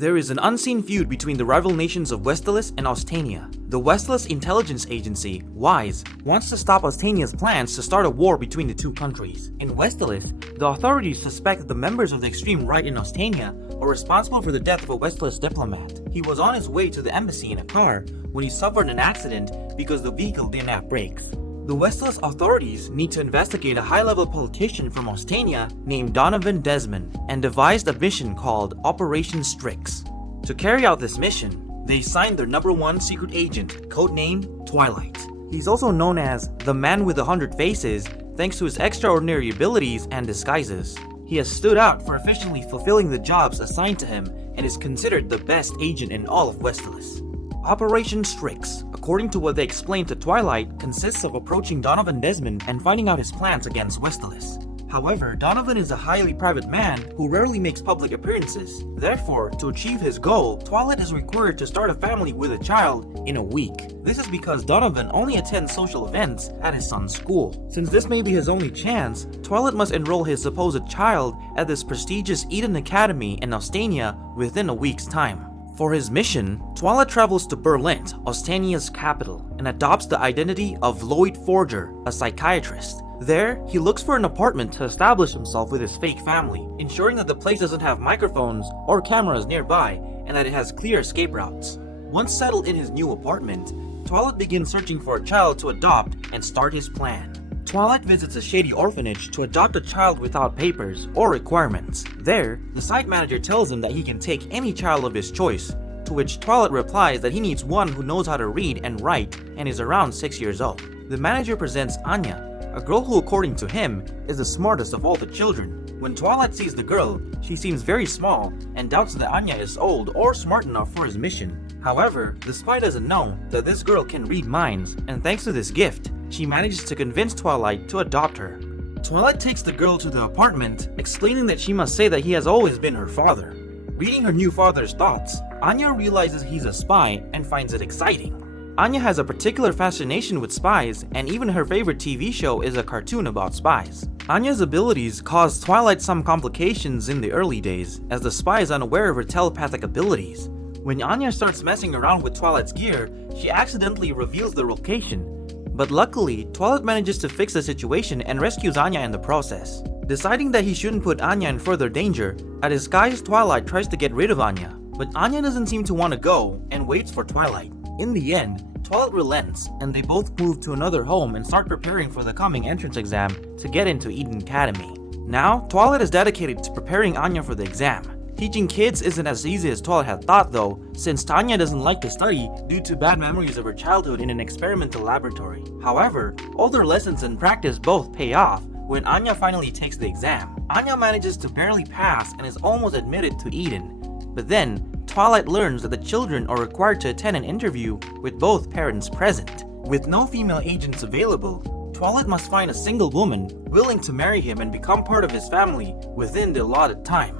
There is an unseen feud between the rival nations of Westalis and Ostania. The Westalis intelligence agency, WISE, wants to stop Ostania's plans to start a war between the two countries. In Westalis, the authorities suspect that the members of the extreme right in Ostania are responsible for the death of a Westalis diplomat. He was on his way to the embassy in a car when he suffered an accident because the vehicle didn't have brakes. The Westalis authorities need to investigate a high-level politician from Ostania named Donovan Desmond and devised a mission called Operation Strix. To carry out this mission, they signed their #1 secret agent, codenamed Twilight. He's also known as the Man with 100 Faces thanks to his extraordinary abilities and disguises. He has stood out for efficiently fulfilling the jobs assigned to him and is considered the best agent in all of Westalis. Operation Strix, according to what they explained to Twilight, consists of approaching Donovan Desmond and finding out his plans against Westalis. However, Donovan is a highly private man who rarely makes public appearances. Therefore, to achieve his goal, Twilight is required to start a family with a child in a week. This is because Donovan only attends social events at his son's school. Since this may be his only chance, Twilight must enroll his supposed child at this prestigious Eden Academy in Ostania within a week's time. For his mission, Twilight travels to Berlin, Ostania's capital, and adopts the identity of Lloyd Forger, a psychiatrist. There, he looks for an apartment to establish himself with his fake family, ensuring that the place doesn't have microphones or cameras nearby and that it has clear escape routes. Once settled in his new apartment, Twilight begins searching for a child to adopt and start his plan. Twilight visits a shady orphanage to adopt a child without papers or requirements. There, the site manager tells him that he can take any child of his choice, to which Twilight replies that he needs one who knows how to read and write and is around 6 years old. The manager presents Anya, a girl who, according to him, is the smartest of all the children. When Twilight sees the girl, she seems very small and doubts that Anya is old or smart enough for his mission. However, the spy doesn't know that this girl can read minds, and thanks to this gift, she manages to convince Twilight to adopt her. Twilight takes the girl to the apartment, explaining that she must say that he has always been her father. Reading her new father's thoughts, Anya realizes he's a spy and finds it exciting. Anya has a particular fascination with spies, and even her favorite TV show is a cartoon about spies. Anya's abilities cause Twilight some complications in the early days, as the spy is unaware of her telepathic abilities. When Anya starts messing around with Twilight's gear, she accidentally reveals the location. But luckily, Twilight manages to fix the situation and rescues Anya in the process. Deciding that he shouldn't put Anya in further danger, a disguised Twilight tries to get rid of Anya. But Anya doesn't seem to want to go and waits for Twilight. In the end, Twilight relents, and they both move to another home and start preparing for the coming entrance exam to get into Eden Academy. Now, Twilight is dedicated to preparing Anya for the exam. Teaching kids isn't as easy as Twilight had thought though, since Anya doesn't like to study due to bad memories of her childhood in an experimental laboratory. However, all their lessons and practice both pay off when Anya finally takes the exam. Anya manages to barely pass and is almost admitted to Eden. But then, Twilight learns that the children are required to attend an interview with both parents present. With no female agents available, Twilight must find a single woman willing to marry him and become part of his family within the allotted time.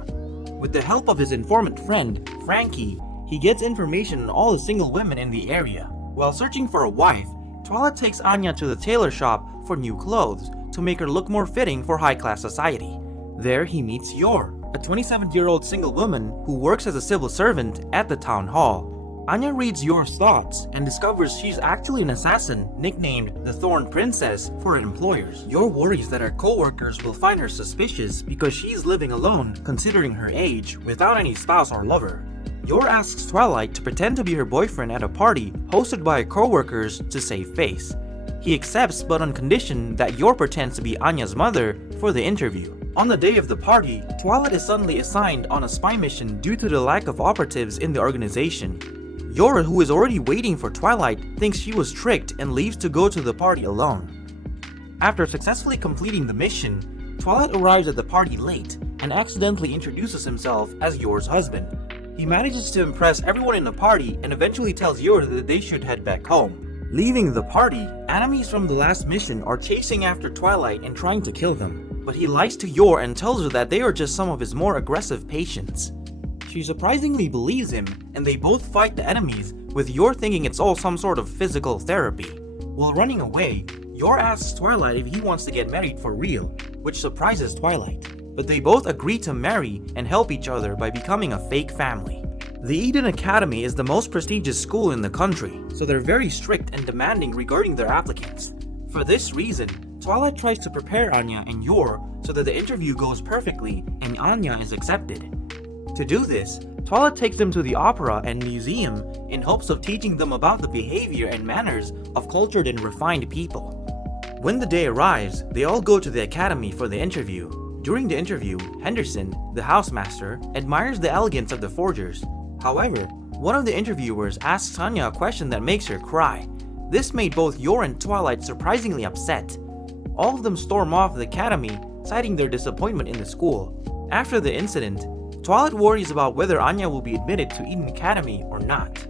With the help of his informant friend, Frankie, he gets information on all the single women in the area. While searching for a wife, Twilight takes Anya to the tailor shop for new clothes to make her look more fitting for high-class society. There he meets Yor, a 27-year-old single woman who works as a civil servant at the town hall. Anya reads Yor's thoughts and discovers she's actually an assassin nicknamed the Thorn Princess for her employers. Yor worries that her co-workers will find her suspicious because she's living alone considering her age without any spouse or lover. Yor asks Twilight to pretend to be her boyfriend at a party hosted by her co-workers to save face. He accepts, but on condition that Yor pretends to be Anya's mother for the interview. On the day of the party, Twilight is suddenly assigned on a spy mission due to the lack of operatives in the organization. Yor, who is already waiting for Twilight, thinks she was tricked and leaves to go to the party alone. After successfully completing the mission, Twilight arrives at the party late and accidentally introduces himself as Yor's husband. He manages to impress everyone in the party and eventually tells Yor that they should head back home. Leaving the party, enemies from the last mission are chasing after Twilight and trying to kill them, but he lies to Yor and tells her that they are just some of his more aggressive patients. She surprisingly believes him, and they both fight the enemies, with Yor thinking it's all some sort of physical therapy. While running away, Yor asks Twilight if he wants to get married for real, which surprises Twilight, but they both agree to marry and help each other by becoming a fake family. The Eden Academy is the most prestigious school in the country, so they're very strict and demanding regarding their applicants. For this reason, Twilight tries to prepare Anya and Yor so that the interview goes perfectly and Anya is accepted. To do this, Twilight takes them to the opera and museum in hopes of teaching them about the behavior and manners of cultured and refined people. When the day arrives, they all go to the academy for the interview. During the interview, Henderson, the housemaster, admires the elegance of the forgers. However, one of the interviewers asks Anya a question that makes her cry. This made both Yor and Twilight surprisingly upset. All of them storm off the academy, citing their disappointment in the school. After the incident, Twilight worries about whether Anya will be admitted to Eden Academy or not.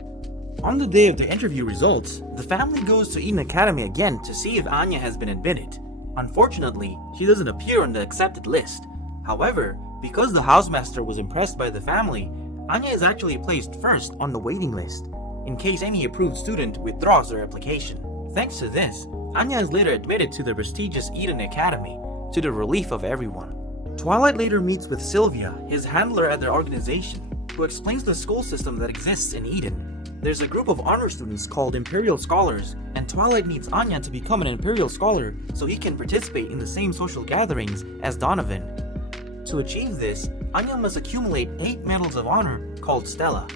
On the day of the interview results, the family goes to Eden Academy again to see if Anya has been admitted. Unfortunately, she doesn't appear on the accepted list. However, because the housemaster was impressed by the family, Anya is actually placed first on the waiting list, in case any approved student withdraws their application. Thanks to this, Anya is later admitted to the prestigious Eden Academy, to the relief of everyone. Twilight later meets with Sylvia, his handler at their organization, who explains the school system that exists in Eden. There's a group of honor students called Imperial Scholars, and Twilight needs Anya to become an Imperial Scholar so he can participate in the same social gatherings as Donovan. To achieve this, Anya must accumulate 8 medals of honor called Stella,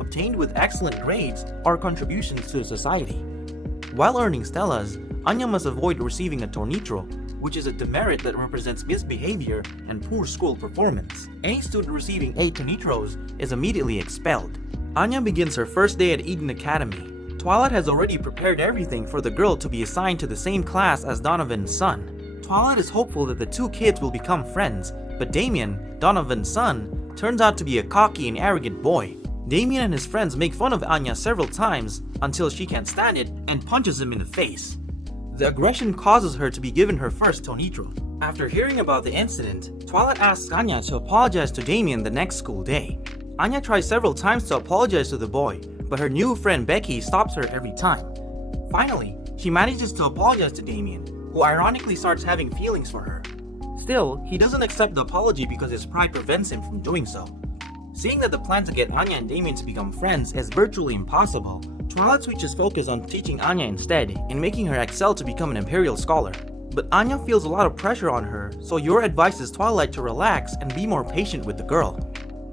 obtained with excellent grades or contributions to society. While earning Stellas, Anya must avoid receiving a Tornitro, which is a demerit that represents misbehavior and poor school performance. Any student receiving 8 Tornitros is immediately expelled. Anya begins her first day at Eden Academy. Twilight has already prepared everything for the girl to be assigned to the same class as Donovan's son. Twilight is hopeful that the two kids will become friends, but Damien, Donovan's son, turns out to be a cocky and arrogant boy. Damien and his friends make fun of Anya several times until she can't stand it and punches him in the face. The aggression causes her to be given her first Tornitro. After hearing about the incident, Twilight asks Anya to apologize to Damien the next school day. Anya tries several times to apologize to the boy, but her new friend Becky stops her every time. Finally, she manages to apologize to Damien, who ironically starts having feelings for her. Still, he doesn't accept the apology because his pride prevents him from doing so. Seeing that the plan to get Anya and Damien to become friends is virtually impossible, Twilight switches focus on teaching Anya instead and making her excel to become an Imperial Scholar. But Anya feels a lot of pressure on her, so Yor advises Twilight to relax and be more patient with the girl.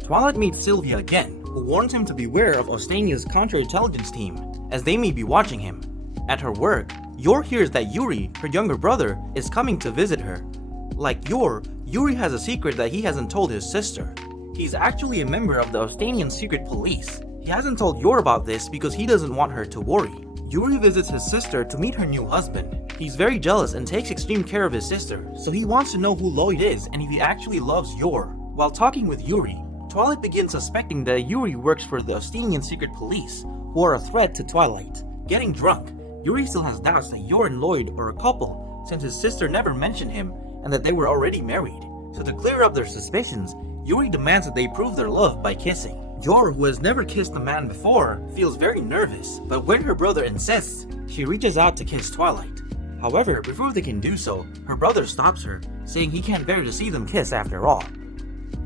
Twilight meets Sylvia again, who warns him to beware of Ostania's counterintelligence team, as they may be watching him. At her work, Yor hears that Yuri, her younger brother, is coming to visit her. Like Yor, Yuri has a secret that he hasn't told his sister. He's actually a member of the Ostanian secret police. He hasn't told Yor about this because he doesn't want her to worry. Yuri visits his sister to meet her new husband. He's very jealous and takes extreme care of his sister, so he wants to know who Lloyd is and if he actually loves Yor. While talking with Yuri, Twilight begins suspecting that Yuri works for the Ostanian secret police, who are a threat to Twilight. Getting drunk, Yuri still has doubts that Yor and Lloyd are a couple, since his sister never mentioned him and that they were already married. So to clear up their suspicions, Yuri demands that they prove their love by kissing. Yor, who has never kissed a man before, feels very nervous, but when her brother insists, she reaches out to kiss Twilight. However, before they can do so, her brother stops her, saying he can't bear to see them kiss after all.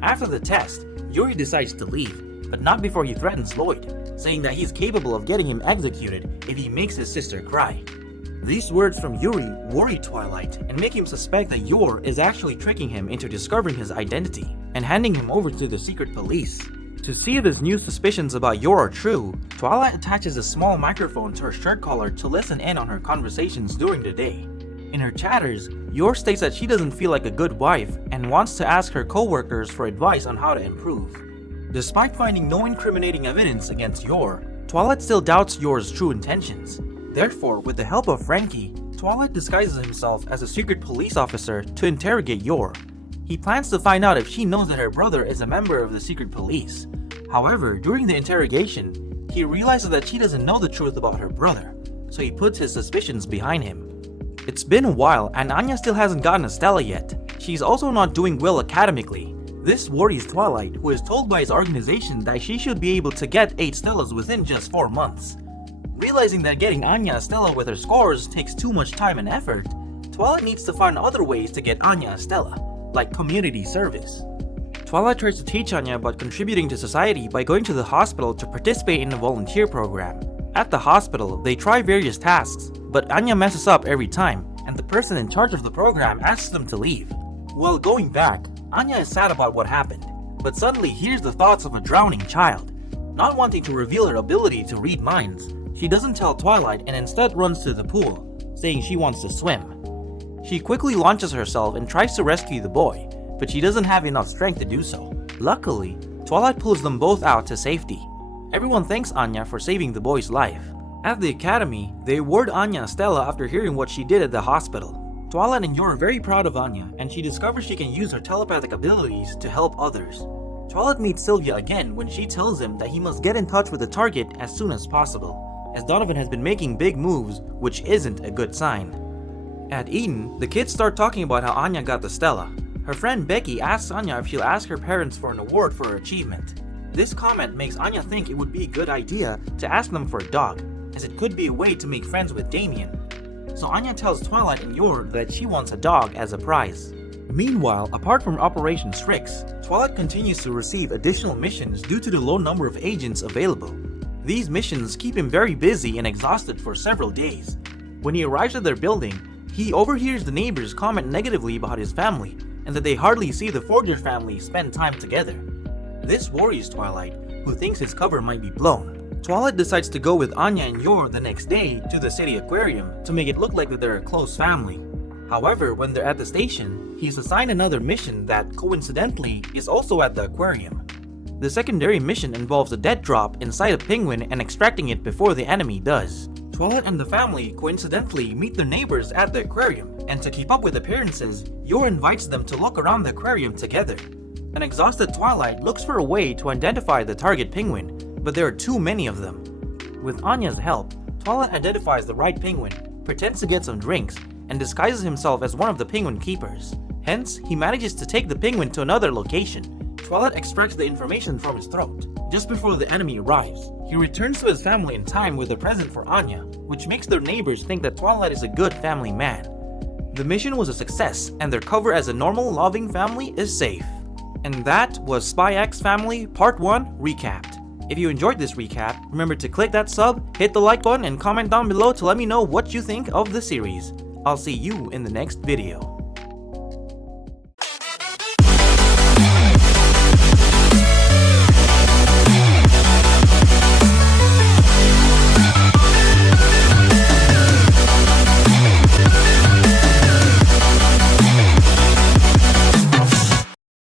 After the test, Yuri decides to leave, but not before he threatens Lloyd, saying that he's capable of getting him executed if he makes his sister cry. These words from Yuri worry Twilight and make him suspect that Yor is actually tricking him into discovering his identity and handing him over to the secret police. To see if his new suspicions about Yor are true, Twilight attaches a small microphone to her shirt collar to listen in on her conversations during the day. In her chatters, Yor states that she doesn't feel like a good wife and wants to ask her co-workers for advice on how to improve. Despite finding no incriminating evidence against Yor, Twilight still doubts Yor's true intentions. Therefore, with the help of Frankie, Twilight disguises himself as a secret police officer to interrogate Yor. He plans to find out if she knows that her brother is a member of the secret police. However, during the interrogation, he realizes that she doesn't know the truth about her brother, so he puts his suspicions behind him. It's been a while and Anya still hasn't gotten a Stella yet. She's also not doing well academically. This worries Twilight, who is told by his organization that she should be able to get 8 Stellas within just 4 months. Realizing that getting Anya a Stella with her scores takes too much time and effort, Twilight needs to find other ways to get Anya a Stella, like community service. Twilight tries to teach Anya about contributing to society by going to the hospital to participate in a volunteer program. At the hospital, they try various tasks, but Anya messes up every time, and the person in charge of the program asks them to leave. While going back, Anya is sad about what happened, but suddenly hears the thoughts of a drowning child. Not wanting to reveal her ability to read minds, she doesn't tell Twilight and instead runs to the pool, saying she wants to swim. She quickly launches herself and tries to rescue the boy, but she doesn't have enough strength to do so. Luckily, Twilight pulls them both out to safety. Everyone thanks Anya for saving the boy's life. At the academy, they award Anya a stella after hearing what she did at the hospital. Twilight and Yor are very proud of Anya, and she discovers she can use her telepathic abilities to help others. Twilight meets Sylvia again when she tells him that he must get in touch with the target as soon as possible, as Donovan has been making big moves, which isn't a good sign. At Eden, the kids start talking about how Anya got the stella. Her friend Becky asks Anya if she'll ask her parents for an award for her achievement. This comment makes Anya think it would be a good idea to ask them for a dog, as it could be a way to make friends with Damien. So Anya tells Twilight and Yor that she wants a dog as a prize. Meanwhile, apart from Operation Strix, Twilight continues to receive additional missions due to the low number of agents available. These missions keep him very busy and exhausted for several days. When he arrives at their building, he overhears the neighbors comment negatively about his family, and that they hardly see the Forger family spend time together. This worries Twilight, who thinks his cover might be blown. Twilight decides to go with Anya and Yor the next day to the city aquarium to make it look like that they're a close family. However, when they're at the station, he's assigned another mission that, coincidentally, is also at the aquarium. The secondary mission involves a dead drop inside a penguin and extracting it before the enemy does. Twilight and the family coincidentally meet their neighbors at the aquarium, and to keep up with appearances, Yor invites them to look around the aquarium together. An exhausted Twilight looks for a way to identify the target penguin, but there are too many of them. With Anya's help, Twilight identifies the right penguin, pretends to get some drinks, and disguises himself as one of the penguin keepers. Hence, he manages to take the penguin to another location. Twilight extracts the information from his throat. Just before the enemy arrives, he returns to his family in time with a present for Anya, which makes their neighbors think that Twilight is a good family man. The mission was a success, and their cover as a normal, loving family is safe. And that was Spy X Family Part 1 Recapped. If you enjoyed this recap, remember to click that sub, hit the like button, and comment down below to let me know what you think of the series. I'll see you in the next video.